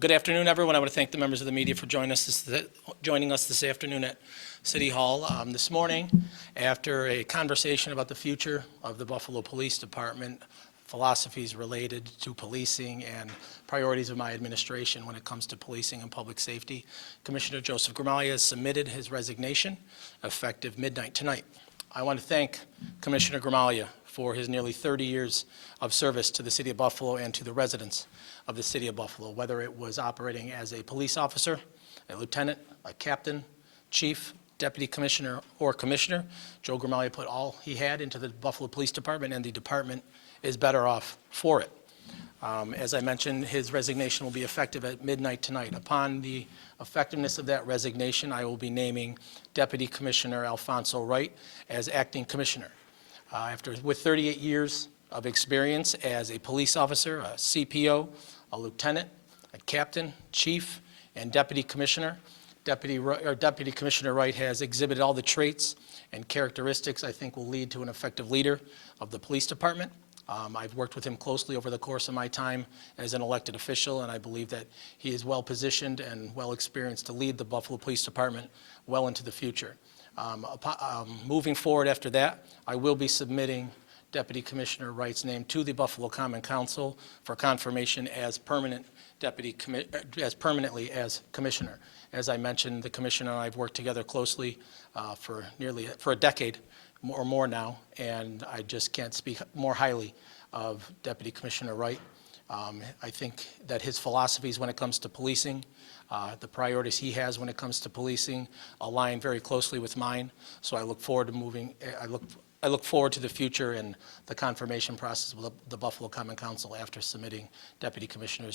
Good afternoon, everyone. I want to thank the members of the media for joining us this afternoon at City Hall this morning after a conversation about the future of the Buffalo Police Department, philosophies related to policing, and priorities of my administration when it comes to policing and public safety. Commissioner Joseph Gramaglia has submitted his resignation effective midnight tonight. I want to thank Commissioner Gramaglia for his nearly 30 years of service to the City of Buffalo and to the residents of the City of Buffalo, whether it was operating as a police officer, a lieutenant, a captain, chief, deputy commissioner, or commissioner. Joe Gramaglia put all he had into the Buffalo Police Department, and the department is better off for it. As I mentioned, his resignation will be effective at midnight tonight. Upon the effectiveness of that resignation, I will be naming Deputy Commissioner Alfonso Wright as acting commissioner. With 38 years of experience as a police officer, a CPO, a lieutenant, a captain, chief, and deputy commissioner, Deputy Commissioner Wright has exhibited all the traits and characteristics I think will lead to an effective leader of the police department. I've worked with him closely over the course of my time as an elected official, and I believe that he is well positioned and well experienced to lead the Buffalo Police Department well into the future. Moving forward after that, I will be submitting Deputy Commissioner Wright's name to the Buffalo Common Council for confirmation as permanently as commissioner. As I mentioned, the commissioner and I have worked together closely for a decade or more now, and I just can't speak more highly of Deputy Commissioner Wright. I think that his philosophies when it comes to policing, the priorities he has when it comes to policing, align very closely with mine. So I look forward to I look forward to the future and the confirmation process with the Buffalo Common Council after submitting Deputy Commissioner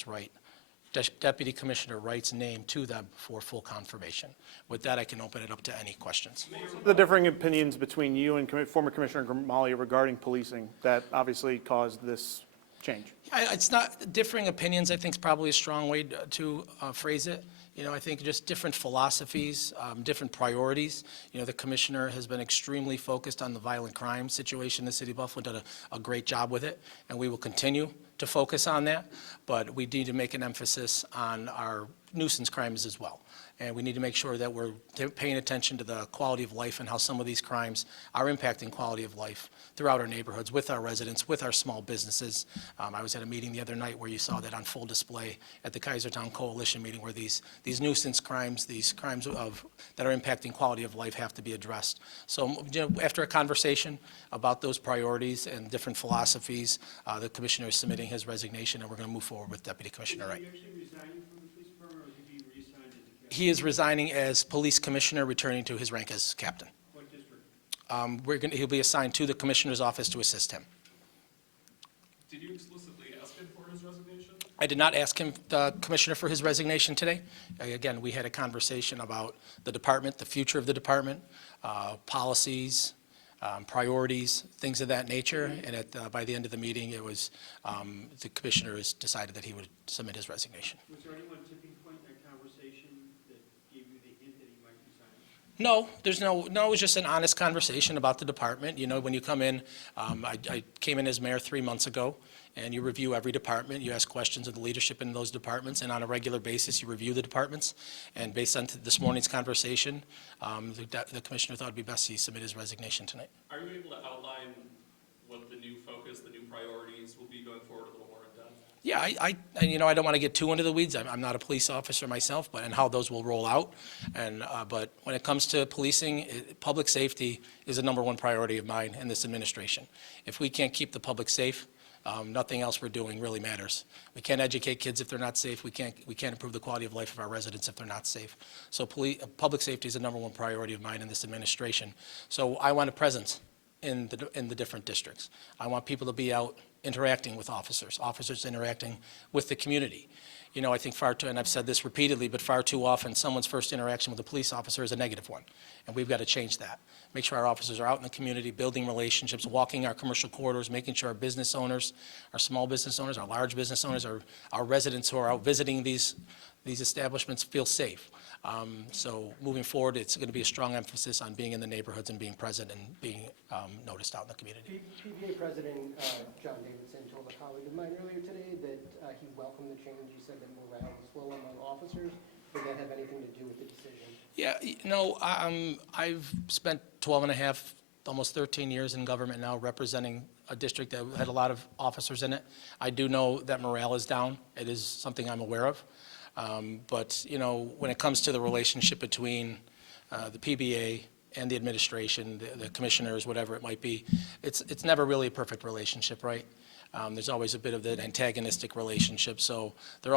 Wright's name to them for full confirmation. With that, I can open it up to any questions. The differing opinions between you and former Commissioner Gramaglia regarding policing that obviously caused this change. It's not differing opinions, I think is probably a strong way to phrase it. You know, I think just different philosophies, different priorities. You know, the commissioner has been extremely focused on the violent crime situation in the City of Buffalo, done a great job with it, and we will continue to focus on that, but we need to make an emphasis on our nuisance crimes as well. And we need to make sure that we're paying attention to the quality of life and how some of these crimes are impacting quality of life throughout our neighborhoods, with our residents, with our small businesses. I was at a meeting the other night where you saw that on full display at the Kaisertown Coalition meeting, where these nuisance crimes, these crimes that are impacting quality of life have to be addressed. So, you know, after a conversation about those priorities and different philosophies, the commissioner is submitting his resignation, and we're going to move forward with Deputy Commissioner Wright. He is resigning as police commissioner, returning to his rank as captain. What district? He'll be assigned to the commissioner's office to assist him. Did you explicitly ask him for his resignation? I did not ask him, the commissioner, for his resignation today. Again, we had a conversation about the department, the future of the department, policies, priorities, things of that nature. And by the end of the meeting, it was the commissioner has decided that he would submit his resignation. Was there any one tipping point in that conversation that gave you the hint that he might resign? No, it was just an honest conversation about the department. You know, when you come in, I came in as mayor 3 months ago, and you review every department. You ask questions of the leadership in those departments, and on a regular basis, you review the departments. And based on this morning's conversation, the commissioner thought it would be best he submit his resignation tonight. Are you able to outline what the new focus, the new priorities will be going forward a little more in depth? Yeah, I don't want to get too into the weeds. I'm not a police officer myself, and how those will roll out. But when it comes to policing, public safety is the #1 priority of mine and this administration. If we can't keep the public safe, nothing else we're doing really matters. We can't educate kids if they're not safe. We can't improve the quality of life of our residents if they're not safe. So public safety is the #1 priority of mine in this administration. So I want a presence in the different districts. I want people to be out interacting with officers interacting with the community. You know, I think and I've said this repeatedly, but far too often someone's first interaction with a police officer is a negative one, and we've got to change that. Make sure our officers are out in the community, building relationships, walking our commercial corridors, making sure our business owners, our small business owners, our large business owners, our residents who are out visiting these establishments feel safe. So moving forward, it's going to be a strong emphasis on being in the neighborhoods and being present and being noticed out in the community. PBA President John Davidson told a colleague of mine earlier today that he welcomed the change. He said that morale was well officers? Would that have anything to do with the decision? Yeah, I've spent 12 and a half, almost 13 years in government now representing a district that had a lot of officers in it. I do know that morale is down. It is something I'm aware of. But, when it comes to the relationship between the PBA and the administration, the commissioners, whatever it might be, it's never really a perfect relationship, right? There's always a bit of an antagonistic relationship, so they'll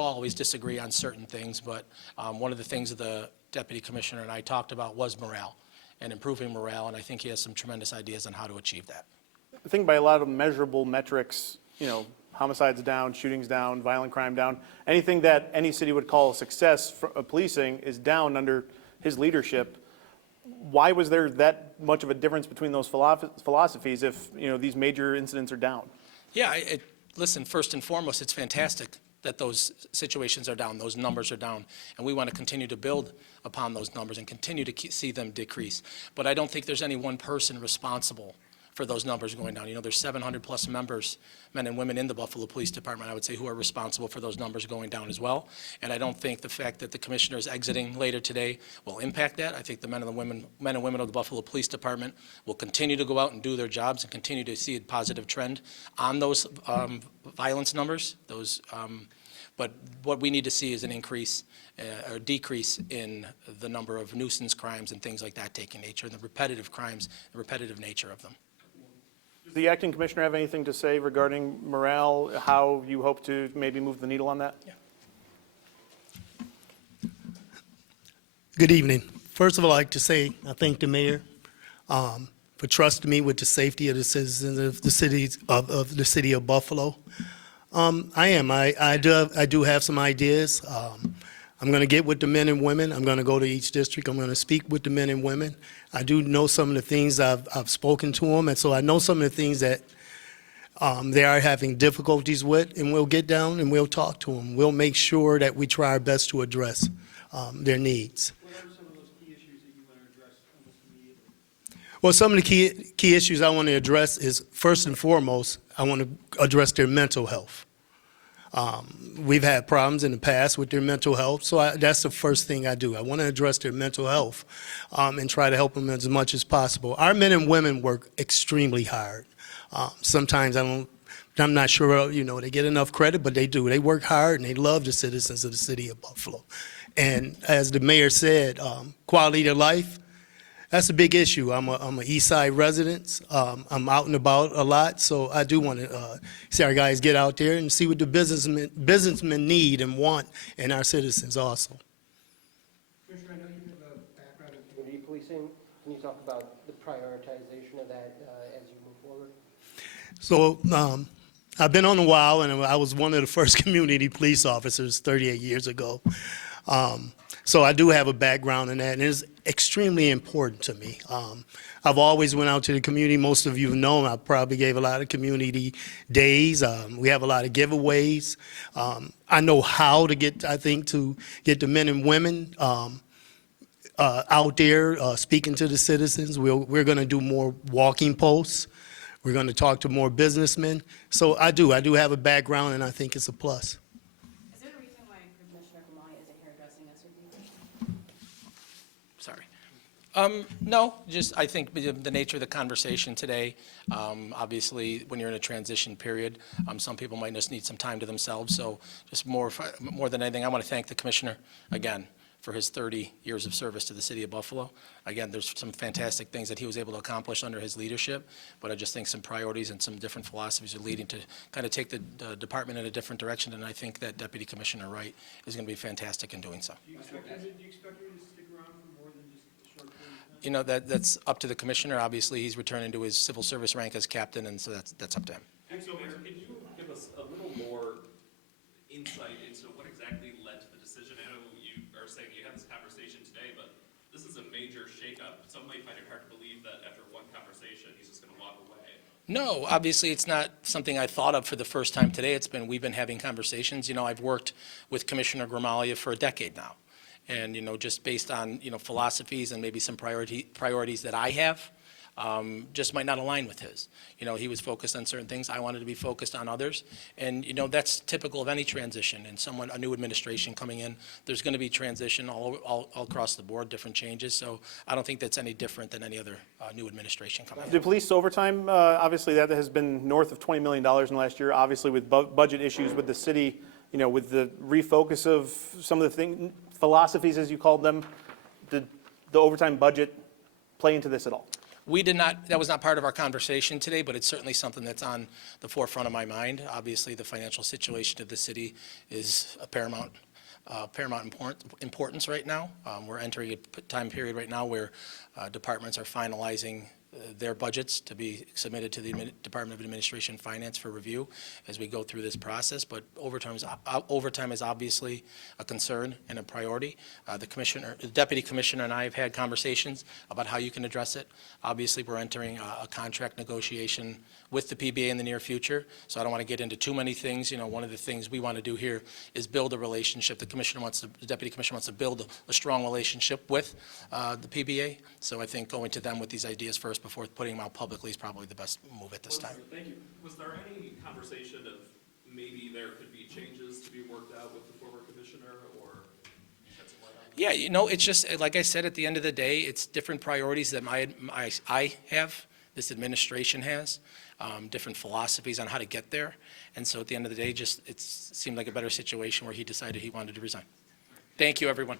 always disagree on certain things, but one of the things that the deputy commissioner and I talked about was morale and improving morale, and I think he has some tremendous ideas on how to achieve that. I think by a lot of measurable metrics, homicides down, shootings down, violent crime down, anything that any city would call a success for policing is down under his leadership. Why was there that much of a difference between those philosophies if, these major incidents are down? Yeah, listen, first and foremost, it's fantastic that those situations are down, those numbers are down, and we want to continue to build upon those numbers and continue to see them decrease. But I don't think there's any one person responsible for those numbers going down. There's 700 plus members, men and women in the Buffalo Police Department, I would say, who are responsible for those numbers going down as well. And I don't think the fact that the commissioner is exiting later today will impact that. I think the men and women of the Buffalo Police Department will continue to go out and do their jobs and continue to see a positive trend on those violence numbers. But what we need to see is an increase or decrease in the number of nuisance crimes and things like that taking nature, and the repetitive crimes, the repetitive nature of them. Does the acting commissioner have anything to say regarding morale, how you hope to maybe move the needle on that? Yeah. Good evening. First of all, I'd like to say I thank the mayor for trusting me with the safety of the citizens of the city of Buffalo. I do have some ideas. I'm going to get with the men and women. I'm going to go to each district. I'm going to speak with the men and women. I do know some of the things I've spoken to them, and so I know some of the things that they are having difficulties with, and we'll get down and we'll talk to them. We'll make sure that we try our best to address their needs. What are some of those key issues that you want to address almost immediately? Well, some of the key issues I want to address is, first and foremost, I want to address their mental health. We've had problems in the past with their mental health, so that's the first thing I do. I want to address their mental health and try to help them as much as possible. Our men and women work extremely hard. Sometimes I'm not sure, they get enough credit, but they do. They work hard, and they love the citizens of the city of Buffalo. And as the mayor said, quality of life, that's a big issue. I'm a East Side resident. I'm out and about a lot, so I do want to see our guys get out there and see what the businessmen need and want in our citizens also. Commissioner, I know you have a background in community policing. Can you talk about the prioritization of that as you move forward? So I've been on a while, and I was one of the first community police officers 38 years ago. So I do have a background in that, and it's extremely important to me. I've always went out to the community. Most of you know I probably gave a lot of community days. We have a lot of giveaways. I know how to get the men and women out there speaking to the citizens. We're going to do more walking posts. We're going to talk to more businessmen. So I do have a background, and I think it's a plus. Is there a reason why Commissioner Gramaglia isn't here addressing us with you? Sorry. No, just I think the nature of the conversation today, obviously, when you're in a transition period, some people might just need some time to themselves. So just more than anything, I want to thank the commissioner again for his 30 years of service to the city of Buffalo. Again, there's some fantastic things that he was able to accomplish under his leadership, but I just think some priorities and some different philosophies are leading to kind of take the department in a different direction, and I think that Deputy Commissioner Wright is going to be fantastic in doing so. Do you expect him to stick around for more than just a short period of time? That's up to the commissioner. Obviously, he's returning to his civil service rank as captain, and so that's up to him. And so, Mayor, can you give us a little more insight into what exactly led to the decision? I know you are saying you had this conversation today, but this is a major shakeup. Some might find it hard to believe that after one conversation, he's just going to walk away. No, obviously, it's not something I thought of for the first time today. We've been having conversations. I've worked with Commissioner Gramaglia for a decade now. And, just based on, philosophies and maybe some priorities that I have, just might not align with his. You know, he was focused on certain things. I wanted to be focused on others. And, you know, that's typical of any transition. And a new administration coming in, there's going to be transition all across the board, different changes. So I don't think that's any different than any other new administration coming in. The police overtime, obviously that has been north of $20 million in the last year, obviously with budget issues with the city, you know, with the refocus of some of the philosophies, as you called them. Did the overtime budget play into this at all? We did not, that was not part of our conversation today, but it's certainly something that's on the forefront of my mind. Obviously, the financial situation of the city is a paramount importance right now. We're entering a time period right now where departments are finalizing their budgets to be submitted to the Department of Administration and Finance for review as we go through this process. But overtime is obviously a concern and a priority. The Deputy Commissioner and I have had conversations about how you can address it. Obviously, we're entering a contract negotiation with the PBA in the near future, so I don't want to get into too many things. You know, one of the things we want to do here is build a relationship. The Deputy Commissioner wants to build a strong relationship with the PBA. So I think going to them with these ideas first before putting them out publicly is probably the best move at this time. Thank you. Was there any conversation of maybe there could be changes to be worked out with the former commissioner, or shed some light on that? Yeah, you know, it's just, like I said, at the end of the day, it's different priorities that I have, this administration has, different philosophies on how to get there. And so at the end of the day, it seemed like a better situation where he decided he wanted to resign. Thank you, everyone.